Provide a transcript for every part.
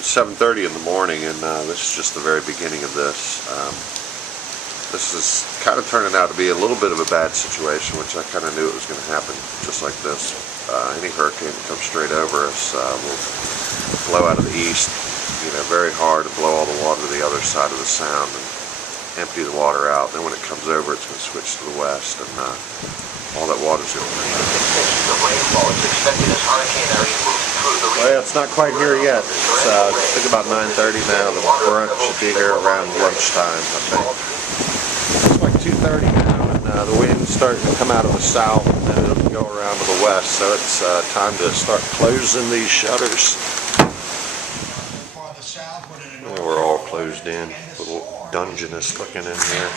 It's 7:30 in the morning, and this is just the very beginning of this. This is kind of turning out to be a little bit of a bad situation, which I kind of knew it was going to happen just like this. Any hurricane that comes straight over us will blow out of the east, very hard, and blow all the water to the other side of the sound and empty the water out. Then when it comes over, it's going to switch to the west, and all that water's going to Well, it's not quite here yet. It's I think about 9:30 now. The brunt should be here around lunchtime, I think. It's like 2:30 now, and the wind's starting to come out of the south, and then it'll go around to the west. So it's time to start closing these shutters. We're all closed in. A little dungeness looking in here.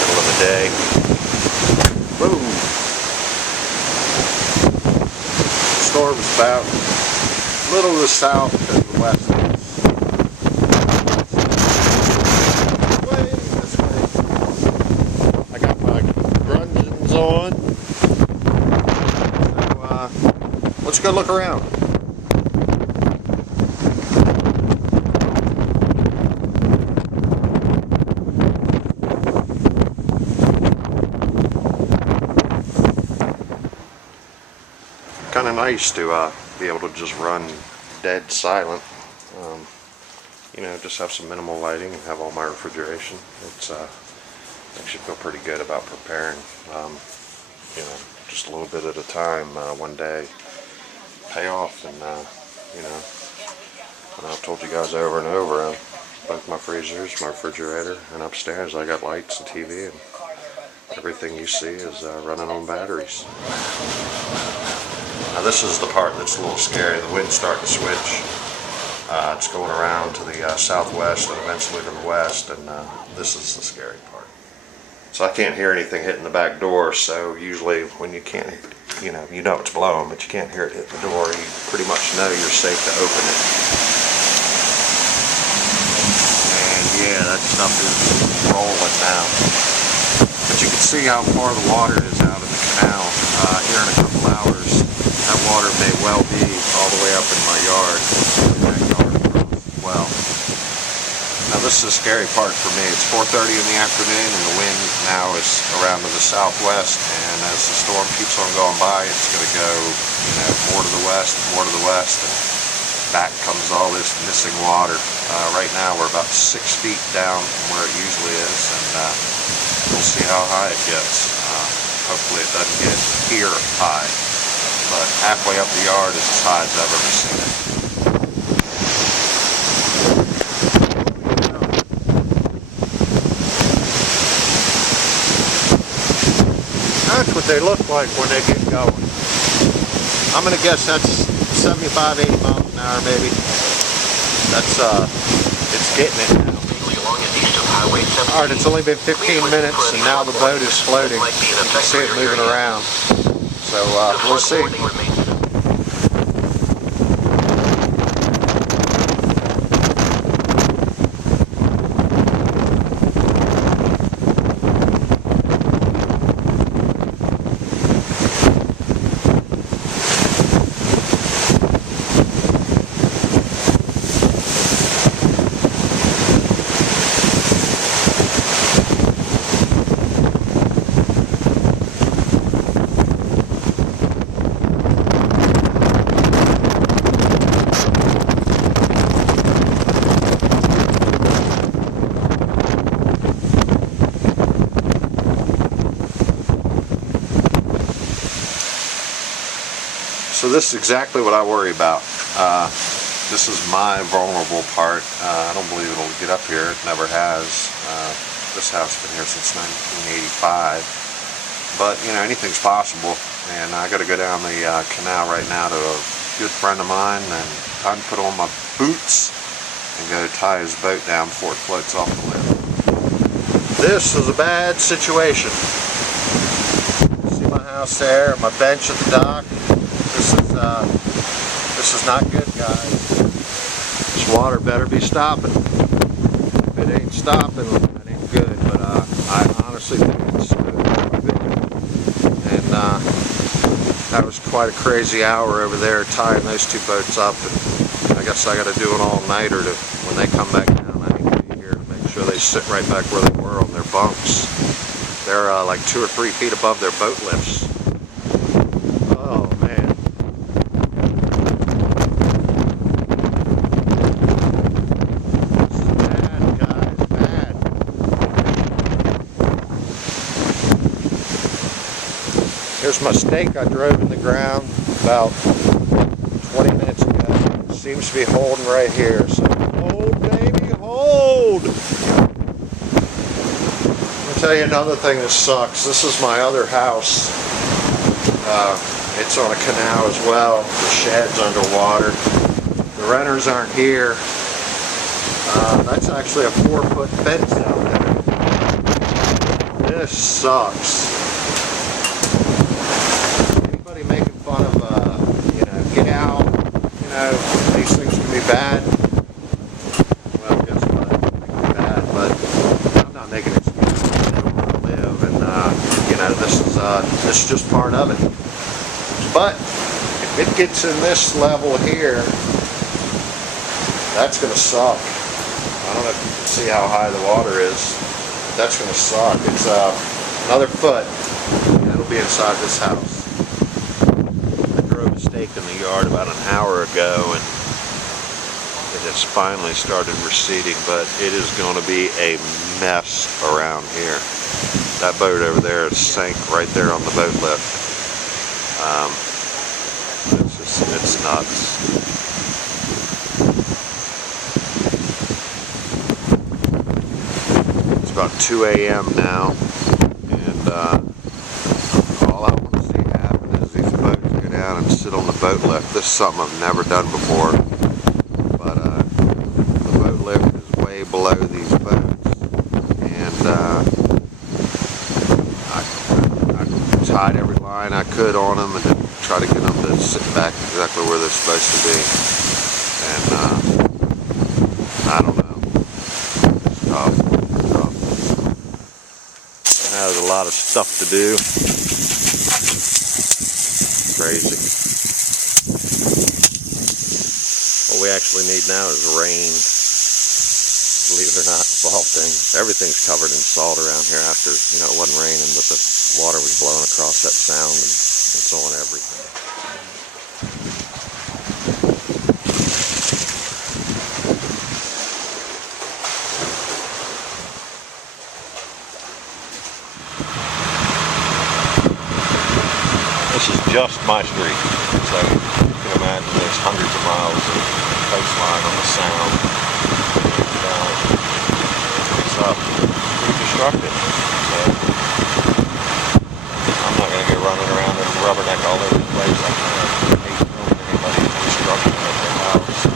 Middle of the day. Boom. Storm's about a little to the south and the west. Way this way. I got my grungeons on. So let's go look around. Kind of nice to be able to just run dead silent, just have some minimal lighting and have all my refrigeration. It's makes you feel pretty good about preparing, just a little bit at a time, one day, pay off. And and I've told you guys over and over, both my freezers, my refrigerator, and upstairs I got lights and TV, and everything you see is running on batteries. Now this is the part that's a little scary. The wind's starting to switch. It's going around to the southwest and eventually to the west, and this is the scary part. So I can't hear anything hitting the back door, so usually when you can't, you know it's blowing, but you can't hear it hit the door, you pretty much know you're safe to open it. And yeah, that stuff is rolling now. But you can see how far the water is out in the canal. Here in a couple hours, that water may well be all the way up in my yard, well. Now this is the scary part for me. It's 4:30 in the afternoon, and the wind now is around to the southwest, and as the storm keeps on going by, it's going to go more to the west, and back comes all this missing water. Right now we're about 6 feet down from where it usually is, and we'll see how high it gets. Hopefully it doesn't get here high, but halfway up the yard is as high as I've ever seen it. That's what they look like when they get going. I'm going to guess that's 75, 80 miles an hour maybe. That's, it's getting it now. Alright, it's only been 15 minutes and now the boat is floating. You can see it moving around. So, we'll see. So this is exactly what I worry about. This is my vulnerable part. I don't believe it'll get up here. It never has. This house has been here since 1985. But, anything's possible. And I got to go down the canal right now to a good friend of mine, and time to put on my boots and go tie his boat down before it floats off the lip. This is a bad situation. See my house there, my bench at the dock. This is not good, guys. This water better be stopping. If it ain't stopping, it ain't good. But I honestly think it's good. And that was quite a crazy hour over there tying those two boats up. And I guess I got to do an all-nighter to when they come back down. I need to be here to make sure they sit right back where they were on their bunks. They're like 2 or 3 feet above their boat lifts. Oh man. This is bad, guys, bad. Here's my stake I drove in the ground about 20 minutes ago. It seems to be holding right here. So hold, baby, hold! I'll tell you another thing that sucks. This is my other house. It's on a canal as well. The shed's underwater. The renters aren't here. That's actually a 4-foot fence out there. This sucks. Anybody making fun of, get out, these things can be bad. Well, guess what? They can be bad, but I'm not making excuses. I don't want to live, and this is just part of it. But if it gets in this level here, that's going to suck. I don't know if you can see how high the water is, but that's going to suck. It's another foot, and it'll be inside this house. I drove a stake in the yard about an hour ago, and it has finally started receding, but it is going to be a mess around here. That boat over there is sank right there on the boat lift. It's nuts. It's about 2 a.m. now, and all I want to see happen is these boats go down and sit on the boat lift. This is something I've never done before, but the boat lift is way below these boats, and I tied every line I could on them and then try to get them to sit back exactly where they're supposed to be. And I don't know. It's tough. Now there's a lot of stuff to do. Crazy. What we actually need now is rain. Believe it or not, everything's covered in salt around here after, it wasn't raining, but the water was blowing across that sound, and it's on everything. This is just my street, so you can imagine there's hundreds of miles of coastline on the sound. It's pretty destructive, so I'm not going to go running around and rubberneck all over the place. I hate anybody destruction of their house.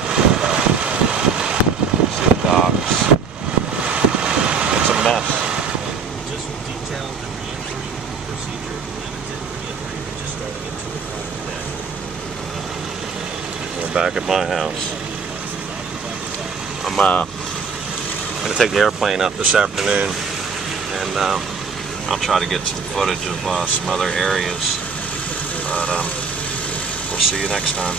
See the docks. It's a mess. Just detailed the re-entry procedure implemented re-entry just starting at 2 o'clock today. We're back at my house. I'm going to take the airplane up this afternoon, and I'll try to get some footage of some other areas, but we'll see you next time.